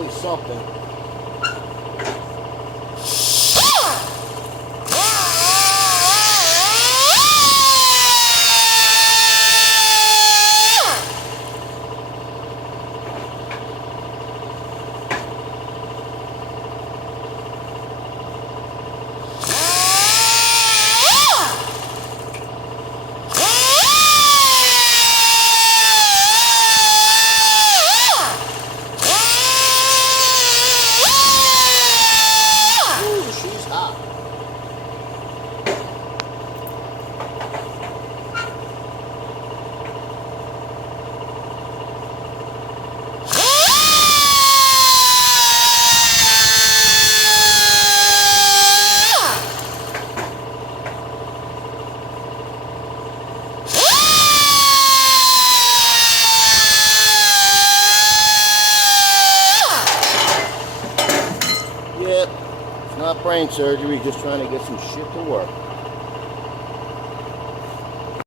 always something. She's hot. Yep. It's not brain surgery, just trying to get some shit to work.